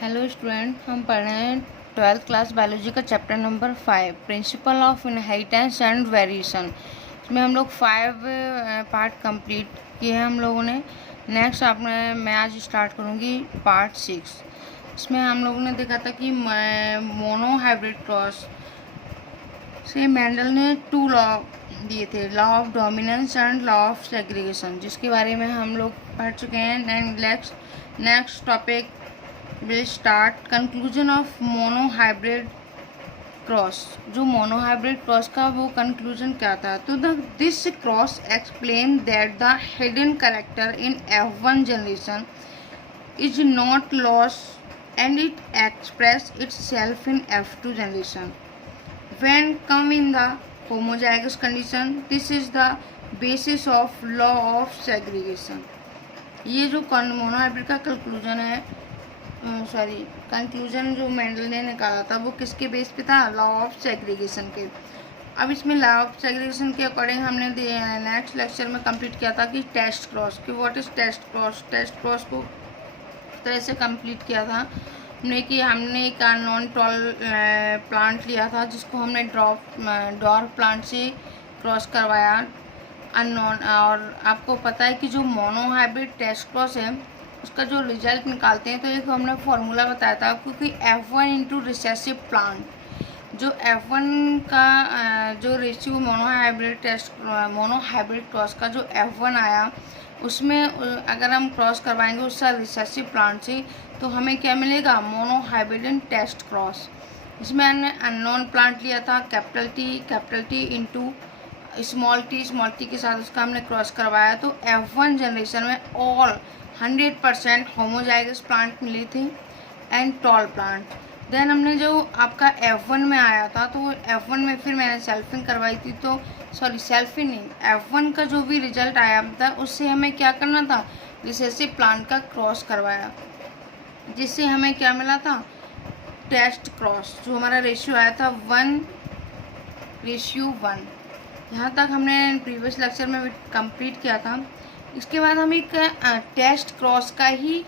Hello student, हम पढ़ रहे हैं 12th क्लास बायोलॉजी का chapter number 5 principle of inheritance and variation. इसमें हम लोग 5 पार्ट कंप्लीट किए हैं हम लोगों ने। नेक्स्ट मैं आज स्टार्ट करूँगी पार्ट 6। इसमें हम लोगों ने देखा था कि मोनो हाइब्रिड क्रॉस से मेंडल ने 2 लॉ दिए थे, law of dominance and law of segregation, जिसके बारे में हम लोग पढ़ चुके हैं। And next topic will start conclusion of mono hybrid cross. जो मोनो हाइब्रिड क्रॉस का वो कंक्लूजन क्या था, तो this cross explain that the hidden character in F1 generation is not loss and it express itself in F2 generation when come in the homozygous condition. This is the basis of law of segregation. ये जो mono hybrid का conclusion जो Mendel ने निकाला था वो किसके base पे था, लॉ ऑफ सेग्रीगेशन के। अब इसमें लॉ ऑफ सेग्रीगेशन के अकॉर्डिंग हमने नेक्स्ट लेक्चर में कंप्लीट किया था कि टेस्ट क्रॉस की व्हाट इज टेस्ट क्रॉस को तरह से कंप्लीट किया था हमने एक नॉन टॉल प्लांट लिया था जिसको हमने डॉर्फ प्लांट से क्रॉस करवाया अननोन। और आपको पता है कि जो मोनो हाइब्रिड टेस्ट क्रॉस है उसका जो रिजल्ट निकालते हैं तो एक हमने फार्मूला बताया था, क्योंकि F1 इंटू रिसेसिव प्लांट, जो F1 का जो रेशियो मोनो हाइब्रिड क्रॉस का जो F1 आया उसमें अगर हम क्रॉस करवाएंगे उसका रिसेसिव प्लांट से तो हमें क्या मिलेगा, मोनो हाइब्रिड टेस्ट क्रॉस। इसमें हमने अननोन प्लांट लिया था capital T into small T के साथ उसका हमने क्रॉस करवाया तो F1 जनरेशन में ऑल 100% होमोजाइगस प्लांट मिले थे एंड टॉल प्लांट। देन हमने जो आपका F1 में आया था तो F1 में फिर मैंने सेल्फिंग करवाई थी, तो सेल्फिंग नहीं, F1 का जो भी रिजल्ट आया था उससे हमें क्या करना था, रिसेसिव प्लांट का क्रॉस करवाया, जिससे हमें क्या मिला था, टेस्ट क्रॉस। जो हमारा रेशियो आया था 1:1। यहाँ तक हमने प्रीवियस लेक्चर में कंप्लीट किया था। इसके बाद हम एक टेस्ट क्रॉस का ही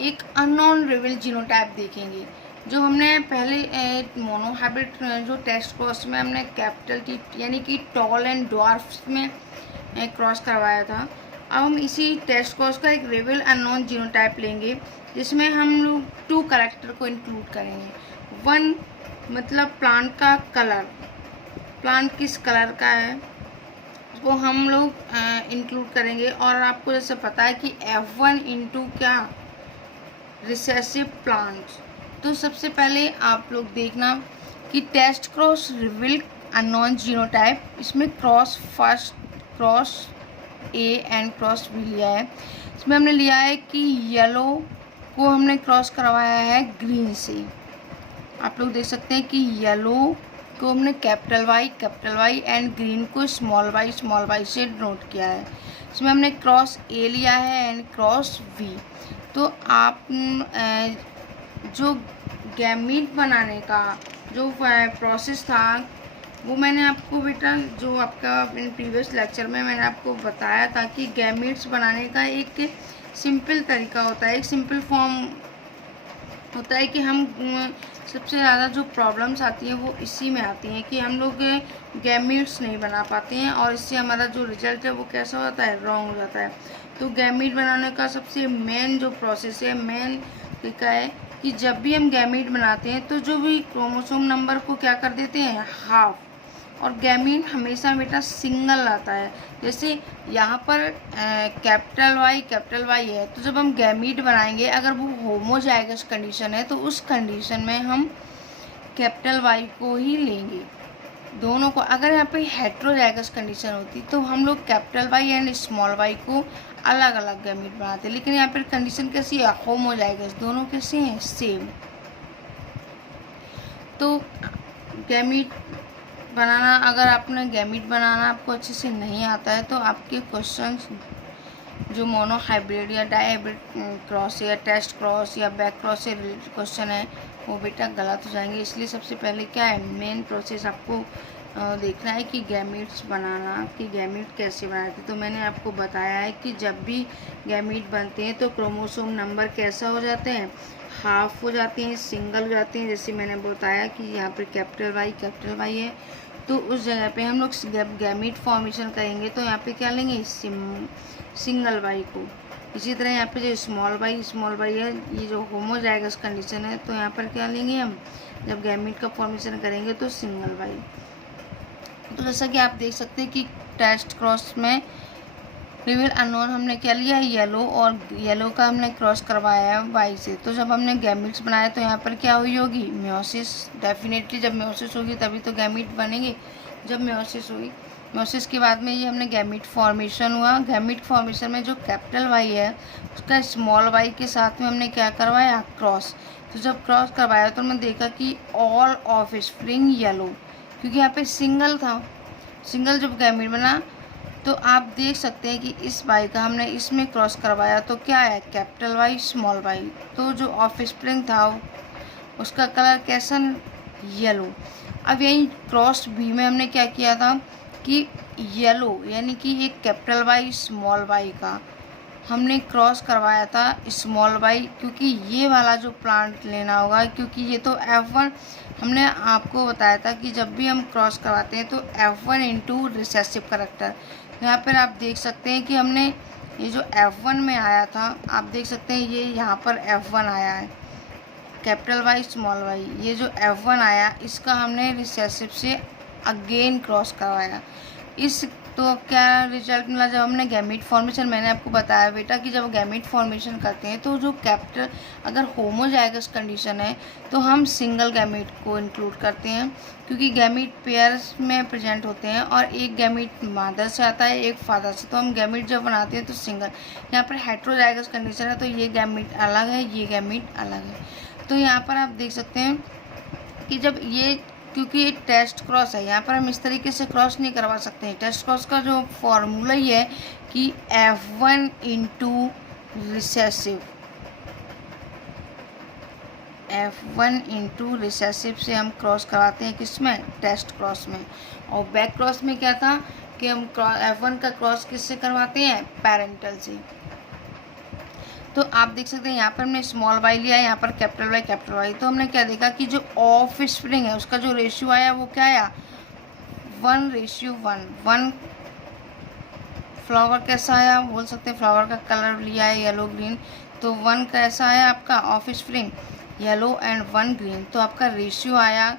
एक अननोन रिवील जीनोटाइप देखेंगे। जो हमने पहले मोनो हाइब्रिड जो टेस्ट क्रॉस में हमने कैपिटल टी यानी कि टॉल एंड ड्वार्फ में क्रॉस करवाया था, अब हम इसी टेस्ट क्रॉस का एक रिवील अननोन जीनोटाइप लेंगे जिसमें हम लोग 2 कैरेक्टर को इंक्लूड करेंगे। 1 मतलब प्लांट का कलर, प्लांट किस कलर का है वो हम लोग इंक्लूड करेंगे। और आपको जैसे पता है कि F1 इंटू क्या, रिसेसिव प्लांट्स। तो सबसे पहले आप लोग देखना कि test cross reveal unknown genotype, इसमें cross A and cross B लिया है। इसमें हमने लिया है कि येलो को हमने क्रॉस करवाया है ग्रीन से। आप लोग देख सकते हैं कि येलो को हमने कैपिटल वाई एंड ग्रीन को स्मॉल वाई से नोट किया है। इसमें हमने क्रॉस A लिया है एंड क्रॉस V। तो आप जो गैमीट बनाने का जो प्रोसेस था वो मैंने आपको बेटा जो आपका प्रीवियस लेक्चर में मैंने आपको बताया था कि गैमीट्स बनाने का एक सिंपल तरीका होता है, एक सिंपल फॉर्म होता है कि हम सबसे ज़्यादा जो प्रॉब्लम्स आती हैं वो इसी में आती हैं कि हम लोग गैमीट्स नहीं बना पाते हैं और इससे हमारा जो रिजल्ट है वो कैसा हो जाता है, रॉन्ग हो जाता है। तो गैमीट बनाने का सबसे मेन जो प्रोसेस है, मेन तरीका है कि जब भी हम गैमीट बनाते हैं तो जो भी क्रोमोसोम नंबर को क्या कर देते हैं, हाफ। और गैमीट हमेशा बेटा सिंगल आता है। जैसे यहाँ पर कैपिटल वाई है तो जब हम गैमीट बनाएंगे अगर वो होमोजाइगस कंडीशन है तो उस कंडीशन में हम कैपिटल वाई को ही लेंगे दोनों को। अगर यहाँ पे हेट्रोजाइगस कंडीशन होती तो हम लोग capital Y and small Y को अलग अलग गैमीट बनाते, लेकिन यहाँ पर कंडीशन कैसी है, होमोजाइगस, दोनों कैसे हैं, सेम। तो गैमीट बनाना, अगर आपने गैमीट बनाना आपको अच्छे से नहीं आता है तो आपके क्वेश्चंस जो मोनो हाइब्रिड या डाई हाइब्रिड क्रॉस या टेस्ट क्रॉस या बैक क्रॉस से रिलेटेड क्वेश्चन है वो बेटा गलत हो जाएंगे। इसलिए सबसे पहले क्या है, मेन प्रोसेस आपको देखना है कि गैमीट्स बनाना, कि गैमीट कैसे बनाते। तो मैंने आपको बताया है कि जब भी गैमीट बनते हैं तो क्रोमोसोम नंबर कैसा हो जाते हैं, हाफ हो जाती हैं, सिंगल हो जाती हैं। जैसे मैंने बताया कि यहाँ पर कैपिटल वाई है, तो उस जगह पे हम लोग गैमीट फॉर्मेशन करेंगे तो यहाँ पे क्या लेंगे, सिंगल वाई को। इसी तरह यहाँ पे जो स्मॉल वाई है, ये जो होमोजाइगस कंडीशन है, तो यहाँ पर क्या लेंगे हम, जब गैमीट का फॉर्मेशन करेंगे तो सिंगल वाई। तो जैसा कि आप देख सकते हैं कि टेस्ट क्रॉस में रिवील अननोन हमने क्या लिया है, येलो, और येलो का हमने क्रॉस करवाया है वाई से। तो जब हमने गैमीट्स बनाया तो यहाँ पर क्या हुई होगी, म्योसिस। डेफिनेटली जब म्योसिस होगी तभी तो गैमीट बनेंगे। जब म्योसिस हुई, म्योसिस के बाद में ये हमने गैमीट फॉर्मेशन हुआ। गैमीट फॉर्मेशन में जो कैपिटल वाई है उसका स्मॉल वाई के साथ में हमने क्या करवाया, क्रॉस। तो जब क्रॉस करवाया तो हमने देखा कि ऑल ऑफ स्प्रिंग येलो, क्योंकि यहाँ पे सिंगल था। सिंगल जब गैमीट बना तो आप देख सकते हैं कि इस वाई का हमने इसमें क्रॉस करवाया तो क्या है, कैपिटल वाई स्मॉल वाई। तो जो ऑफ स्प्रिंग था उसका कलर कैसा, येलो। अब यही क्रॉस बी में हमने क्या किया था कि येलो, यानी कि एक कैपिटल वाई स्मॉल वाई का हमने क्रॉस करवाया था स्मॉल वाई, क्योंकि ये वाला जो प्लांट लेना होगा, क्योंकि ये तो F1 हमने आपको बताया था कि जब भी हम क्रॉस करवाते हैं तो F1 इंटू रिसेसिव करेक्टर। यहाँ पर आप देख सकते हैं कि हमने ये जो F1 में आया था, आप देख सकते हैं ये यहाँ पर F1 आया है, कैपिटल वाई स्मॉल वाई। ये जो F1 आया इसका हमने रिसेसिव से अगेन क्रॉस करवाया। इस तो क्या रिजल्ट मिला जब हमने गैमीट फॉर्मेशन, मैंने आपको बताया बेटा कि जब गैमीट फॉर्मेशन करते हैं तो जो कैपिटल, अगर होमोजाइगस कंडीशन है तो हम सिंगल गैमीट को इंक्लूड करते हैं, क्योंकि गैमीट पेयर्स में प्रेजेंट होते हैं और एक गैमीट मदर से आता है, एक फादर से। तो हम गैमीट जब बनाते हैं तो सिंगल। यहाँ पर हेट्रोजाइगस कंडीशन है तो ये गैमीट अलग है, ये गैमीट अलग है। तो यहाँ पर आप देख सकते हैं कि जब ये, क्योंकि ये टेस्ट क्रॉस है, यहाँ पर हम इस तरीके से क्रॉस नहीं करवा सकते हैं। टेस्ट क्रॉस का जो फॉर्मूला ही है कि F1 into recessive, F1 into recessive से हम क्रॉस करवाते हैं, किसमें, टेस्ट क्रॉस में। और बैक क्रॉस में क्या था कि हम F1 का क्रॉस किससे करवाते हैं, पेरेंटल से। तो आप देख सकते हैं यहाँ पर हमने स्मॉल वाई लिया है, यहाँ पर कैपिटल वाई। तो हमने क्या देखा कि जो ऑफ स्प्रिंग है उसका जो रेशियो आया वो क्या आया, 1:1। फ्लावर कैसा आया, बोल सकते हैं फ्लावर का कलर लिया है येलो ग्रीन, तो 1 कैसा आया आपका of spring, yellow and 1 green. तो आपका रेशियो आया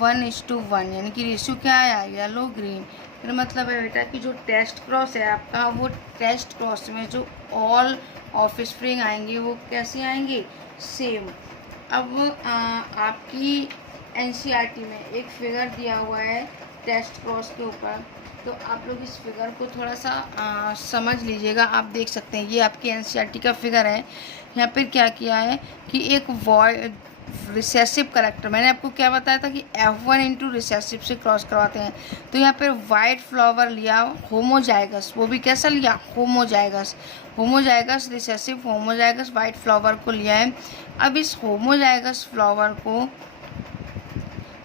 1:1, यानी कि रेशियो क्या आया, येलो ग्रीन। फिर मतलब है बेटा कि जो टेस्ट क्रॉस है आपका, वो टेस्ट क्रॉस में जो ऑल ऑफ स्प्रिंग आएंगे वो कैसे आएंगे, सेम। अब आपकी NCERT में एक फिगर दिया हुआ है टेस्ट क्रॉस के ऊपर, तो आप लोग इस फिगर को थोड़ा सा समझ लीजिएगा। आप देख सकते हैं ये आपकी NCERT का फिगर है। यहाँ पर क्या किया है कि एक रिसेसिव करेक्टर, मैंने आपको क्या बताया था कि F1 इंटू रिसेसिव से क्रॉस करवाते हैं। तो यहाँ पे वाइट फ्लावर लिया होमोजाइगस, वो भी कैसा लिया, homozygous recessive homozygous white flower को लिया है। अब इस होमोजाइगस फ्लावर को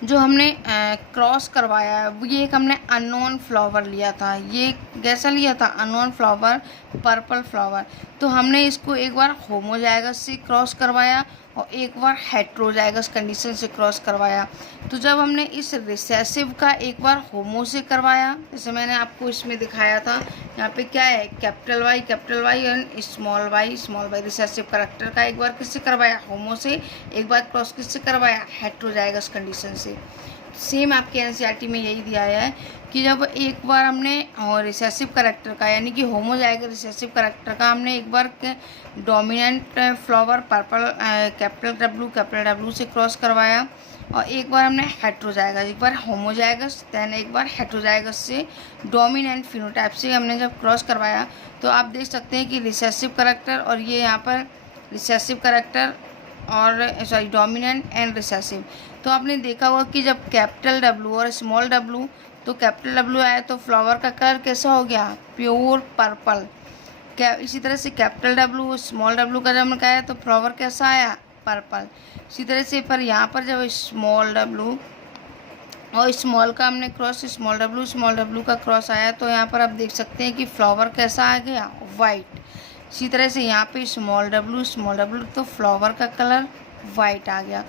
जो हमने क्रॉस करवाया है, ये एक हमने अननोन फ्लावर लिया था। ये कैसा लिया था, अननोन फ्लावर, पर्पल फ्लावर। तो हमने इसको एक बार होमोजाइगस से क्रॉस करवाया और एक बार हेट्रोजाइगस कंडीशन से क्रॉस करवाया। तो जब हमने इस रिसेसिव का एक बार होमो से करवाया, जैसे मैंने आपको इसमें दिखाया था, यहाँ पे क्या है, capital Y and small Y recessive character का एक बार किससे करवाया, होमो से, एक बार क्रॉस किससे करवाया, हेट्रोजाइगस कंडीशन से। सेम आपके NCERT में यही दिया है कि जब एक बार हमने रिसेसिव करेक्टर का, यानी कि होमोजाइगस रिसेसिव करेक्टर का हमने एक बार dominant flower purple capital W से क्रॉस करवाया, और एक बार हमने हेट्रोजाइगस, एक बार होमोजाइगस देन एक बार हेट्रोजाइगस से डोमिनेंट फिनोटाइप से हमने जब क्रॉस करवाया, तो आप देख सकते हैं कि रिसेसिव करेक्टर, और ये यहाँ पर रिसेसिव करेक्टर और सॉरी डोमिनेंट एंड रिसेसिव। तो आपने देखा होगा कि जब कैपिटल W और स्मॉल w, तो कैपिटल W आया तो फ्लावर का कलर कैसा हो गया, प्योर पर्पल। क्या इसी तरह से कैपिटल W स्मॉल w का जब आया तो फ्लावर कैसा आया, पर्पल। इसी तरह से पर यहाँ पर जब स्मॉल w और स्मॉल का हमने क्रॉस, स्मॉल w का क्रॉस आया, तो यहाँ पर आप देख सकते हैं कि फ्लावर कैसा आ गया, वाइट। इसी तरह से यहाँ पे स्मॉल डब्लू, तो फ्लावर का कलर वाइट आ गया।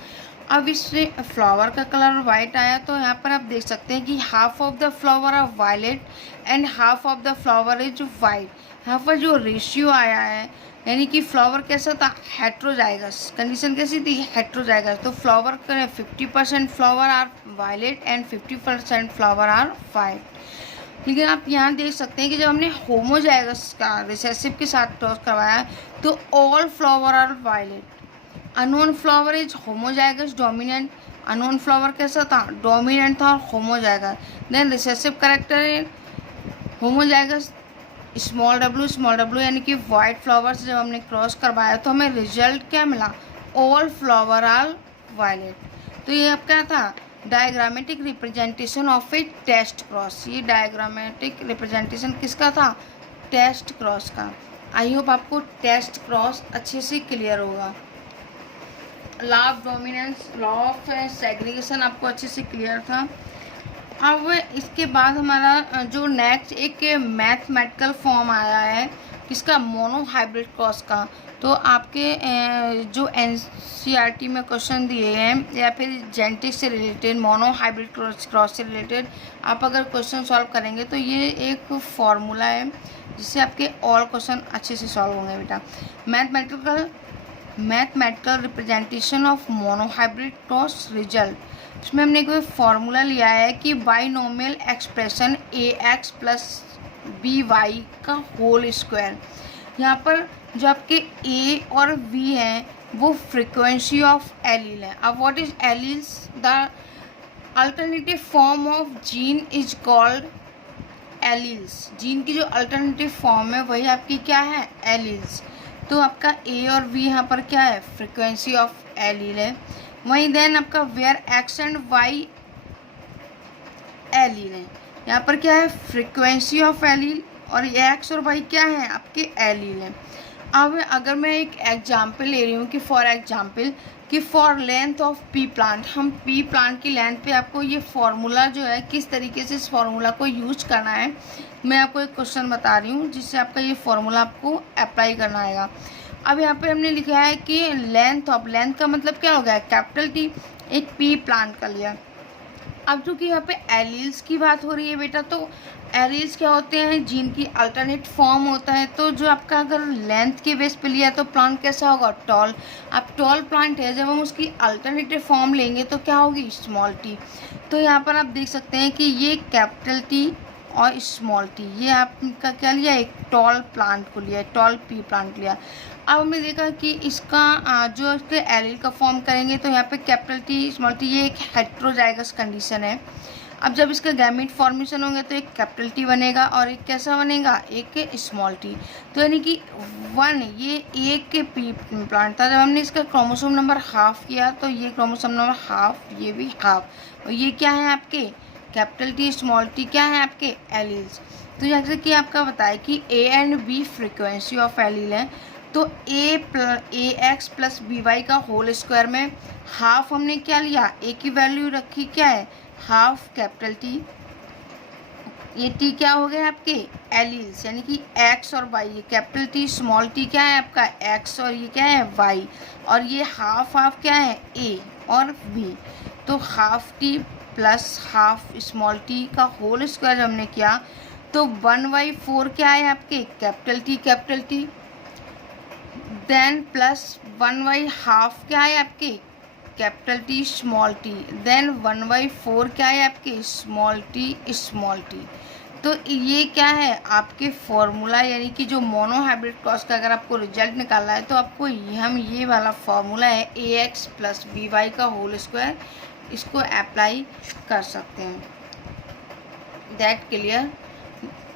अब इससे फ्लावर का कलर वाइट आया तो यहाँ पर आप देख सकते हैं कि half of the flower are violet and half of the flower is white. यहाँ पर जो रेशियो आया है यानी कि फ्लावर कैसा था, हेट्रोजाइगस। कंडीशन कैसी थी, हेट्रोजाइगस। तो flower 50% flower are violet and 50% flower are white. लेकिन आप यहाँ देख सकते हैं कि जब हमने होमोजाइगस का रिसेसिव के साथ क्रॉस करवाया तो all flower are violet. Unknown flower is homozygous dominant. Unknown flower कैसा था, डोमिनेंट था और homozygous. Then recessive character homozygous small W यानी कि वाइट फ्लावर से जब हमने क्रॉस करवाया तो हमें रिजल्ट क्या मिला, ऑल फ्लावर आर वायलेट। तो ये अब क्या था, diagrammatic representation of a test cross. ये डायग्रामेटिक रिप्रेजेंटेशन किसका था, टेस्ट क्रॉस का। आई होप आपको टेस्ट क्रॉस अच्छे से क्लियर होगा। Law of dominance, law of segregation आपको अच्छे से क्लियर था। अब इसके बाद हमारा जो नेक्स्ट एक मैथमेटिकल फॉर्म आया है किसका, मोनो हाइब्रिड क्रॉस का। तो आपके जो एनसीईआरटी में क्वेश्चन दिए हैं या फिर जेनेटिक्स से रिलेटेड, मोनो हाइब्रिड क्रॉस से रिलेटेड आप अगर क्वेश्चन सॉल्व करेंगे तो ये एक फॉर्मूला है जिससे आपके ऑल क्वेश्चन अच्छे से सॉल्व होंगे बेटा। Mathematical representation of monohybrid cross result, इसमें हमने कोई फार्मूला लिया है कि binomial expression ax plus by का होल स्क्वायर। यहाँ पर जो आपके a और v हैं वो फ्रीक्वेंसी ऑफ एलील है। अब what is alleles, the alternative form of gene is called alleles. Gene की जो अल्टरनेटिव फॉर्म है वही आपकी क्या है, एलील्स। तो आपका ए और वी यहाँ पर क्या है, फ्रीक्वेंसी ऑफ एलील है। वहीं देन आपका where X and Y allele है, यहाँ पर क्या है, फ्रीक्वेंसी ऑफ एलील, और ये एक्स और वाई क्या है, आपके एलील है। अब अगर मैं एक एग्जाम्पल ले रही हूँ कि फॉर एग्जाम्पल कि for length of P plant, हम पी प्लांट की लेंथ पे आपको ये फार्मूला जो है किस तरीके से इस फार्मूला को यूज करना है, मैं आपको एक क्वेश्चन बता रही हूँ जिससे आपका ये फार्मूला आपको अप्लाई करना आएगा। अब यहाँ पे हमने लिखा है कि लेंथ ऑफ, लेंथ का मतलब क्या हो गया, कैपिटल टी, एक पी प्लांट का लिया। अब चूँकि यहाँ पे एलील्स की बात हो रही है बेटा, तो एलील्स क्या होते हैं, जीन की अल्टरनेट फॉर्म होता है। तो जो आपका अगर लेंथ के बेस पे लिया तो प्लांट कैसा होगा, टॉल। अब टॉल प्लांट है, जब हम उसकी अल्टरनेटिव फॉर्म लेंगे तो क्या होगी, स्मॉल टी। तो यहाँ पर आप देख सकते हैं कि ये कैपिटल टी और स्मॉल टी, ये आपका क्या लिया, एक टॉल प्लांट को लिया, टॉल पी प्लांट लिया। अब हमने देखा कि इसका जो इसके एलील का फॉर्म करेंगे तो यहाँ पे कैपिटल टी स्मॉल टी, ये एक हेट्रोजाइगस कंडीशन है। अब जब इसका गैमीट फॉर्मेशन होंगे तो एक कैपिटल टी बनेगा और एक कैसा बनेगा, एक स्मॉल टी। तो यानी कि वन, ये एक के पी प्लांट था। जब हमने इसका क्रोमोसोम नंबर हाफ किया तो ये क्रोमोसोम नंबर हाफ, ये भी हाफ, और ये क्या है आपके कैपिटल टी स्मॉल टी, क्या है आपके एलील्स। तो जैसे कि आपका बताया कि A and B frequency of allele है, तो A X plus B Y का होल स्क्वायर में हाफ हमने क्या लिया, ए की वैल्यू रखी क्या है, हाफ कैपिटल टी। ये टी क्या हो गया आपके एलील्स, यानी कि एक्स और वाई। ये कैपिटल टी स्मॉल टी क्या है आपका एक्स और ये क्या है वाई, और ये हाफ हाफ क्या है ए और बी। तो half T plus half small T का होल स्क्वायर हमने किया तो 1/4 क्या है आपके कैपिटल टी, देन प्लस 1/2 क्या है आपके capital T small T, then 1/4 क्या है आपके स्मॉल टी। तो ये क्या है आपके फॉर्मूला, यानी कि जो मोनो हाइब्रिड क्रॉस का अगर आपको रिजल्ट निकालना है तो आपको हम ये वाला फॉर्मूला है ax प्लस बी वाई का होल स्क्वायर, इसको अप्लाई कर सकते हैं। That clear.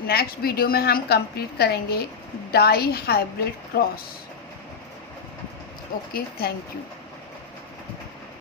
नेक्स्ट वीडियो में हम कंप्लीट करेंगे dihybrid cross. Okay, thank you.